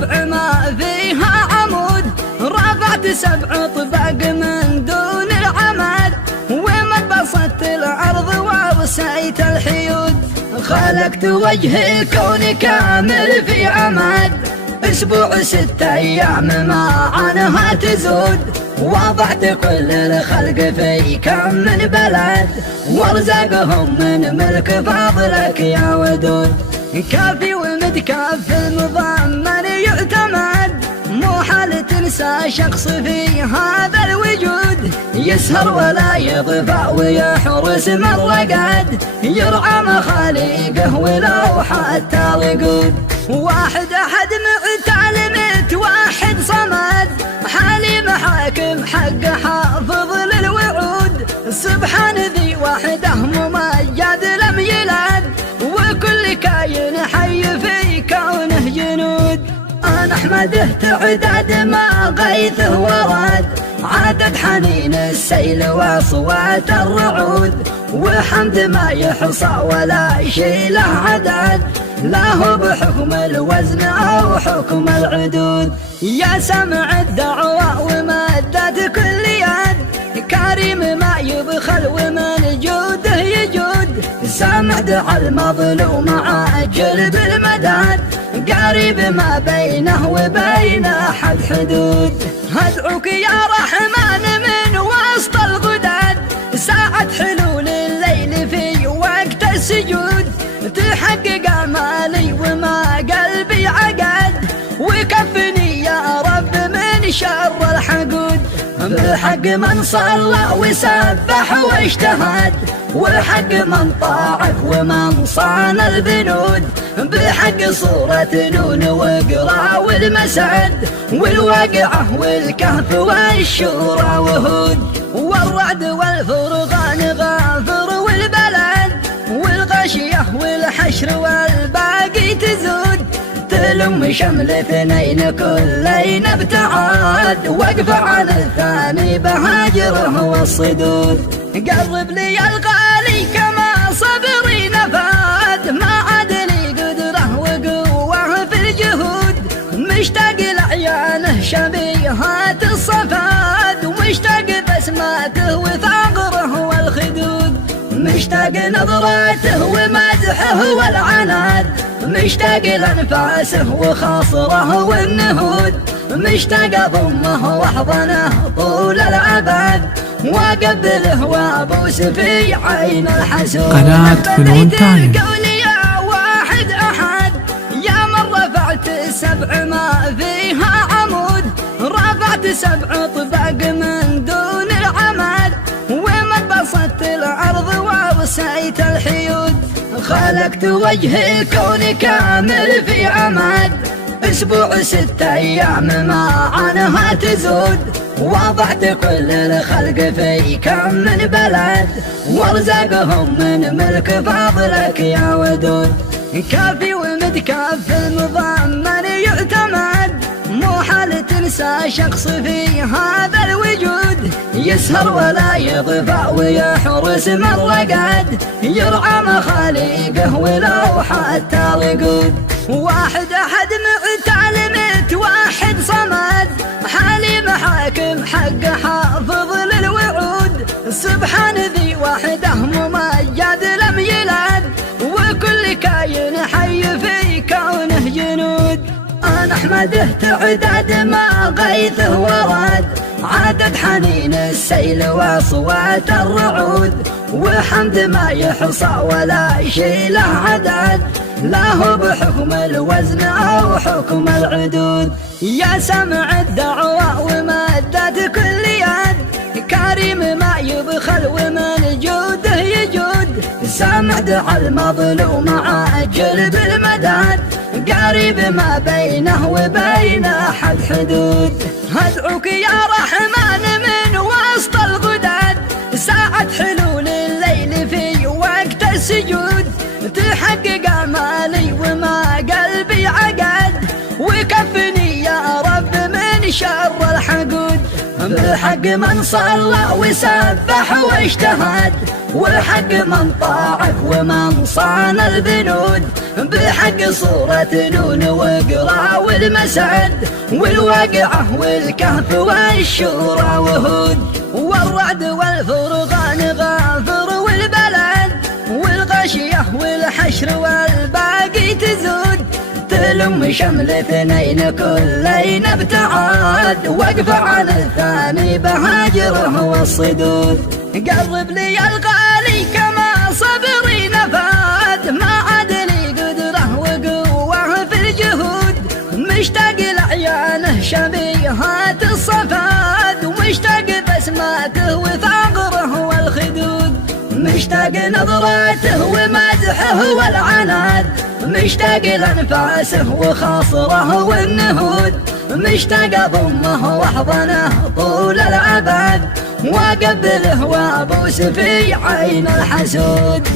7 ما فيها عمود، رفعت 7 طباق من دون العمد، وما بسطت الأرض ووسعت الحيود، خلقت وجه الكون كامل في عمد، أسبوع 6 أيام ما عنها تزود، وضعت كل الخلق في كم من بلد، وارزقهم من ملك فضلك يا ودود، كافي ومتكاف المضمن يعتمد، مو حال تنسى شخص في هذا الوجود، يسهر ولا يضفى ويحرس من رقد، يرعى مخاليقه ولو حتى رقود، واحد أحد معتال متوحد صمد، حليم حاكم حق حافظ للوعود، سبحان ذي وحده ممجد لم يلد، وكل كائن حي في كونه جنود، أنا أحمده تعداد ما غيثه ورد، عدد حنين السيل وأصوات الرعود، وحمد ما يحصى ولا شي له عدد، لا هو بحكم الوزن أو حكم العدود، يا سمع الدعوة ومدة كل يد، كريم ما يبخل ومن جوده يجود، سامع دعا المظلوم عاجل بالمدد، قريب ما بينه وبين أحد حدود، أدعوك يا رحمن من وسط الغدد، ساعة حلول الليل في وقت السجود، تحقق آمالي وما قلبي عقد، وكفني يا رب من شر الحقود، بحق من صلى وسبح واجتهد، وحق من طاعك ومن صان البنود، بحق صورة نون وقرا والمسد، والواقعة والكهف والشورى وهود، والرعد والفرقان غافر والبلد، والغشية والحشر والباقي تزود، تلم شمل 2 كلين ابتعاد، وقف على الثاني بهاجره والصدود، قرب لي الغالي كما صبري نفاد، ما عاد لي قدره وقوه في الجهود، مشتاق لعيانه شبيهات الصفاد، ومشتاق بسماته وثغره والخدود، مشتاق نظراته ومدحه والعناد، مشتاق لانفاسه وخاصره والنهود، مشتاق ضمه واحضنه طول الابد، وقبله وابوس في عين الحسود، قناة فنون تايم. يا واحد احد يا من رفعت 7 ما فيها عمود، رفعت 7 طباق من دون العمد، وما بسطت الارض ووسعت الحيود، خلقت وجه الكون كامل في عمد، أسبوع 6 أيام ما عنها تزود، وضعت كل الخلق في كم من بلد، وارزقهم من ملك فضلك يا ودود، كافي ومتكاف المضمن يعتمد، مو حال تنسى شخص في هذا الوجود، يسهر ولا يضفى ويحرس من رقد، يرعى مخاليقه ولو حتى رقود، واحد أحد معتال متوحد صمد، حليم حاكم حق حافظ للوعود، سبحان ذي وحده ممجد لم يلد، وكل كائن حي في كونه جنود، أنا أحمده تعداد ما غيثه ورد، عدد حنين السيل وأصوات الرعود، وحمد ما يحصى ولا شي له عدد، لا هو بحكم الوزن أو حكم العدود، يا سمع الدعوة ومدة كل يد، كريم ما يبخل ومن جوده يجود، سامع دعا المظلوم عاجل بالمدد، قريب ما بينه وبين أحد حدود، أدعوك يا رحمن من وسط الغدد، ساعة حلول الليل في وقت السجود، تحقق آمالي وما قلبي عقد، وكفني يا رب من شر الحقود، بحق من صلى وسبح واجتهد، والحق من طاعك ومن صان البنود، بحق صورة نون وقرا والمسد والواقعة والكهف والشورى وهود، والرعد والفرقان غافر والبلد والغشية والحشر والباقي تزود، تلم شمل اثنين كلين ابتعاد، واقف على الثاني بهاجره والصدود. قرب لي الغالي كما صبري نفاد، ما عاد لي قدره وقوه في الجهود، مشتاق لعيانه شبيهات الصفاد، ومشتاق بسماته وثغره والخدود، مشتاق نظراته ومدحه والعناد، مشتاق لانفاسه وخاصره والنهود، مشتاق ضمه واحضنه طول العباد، واقبله وابوس في عين الحسود.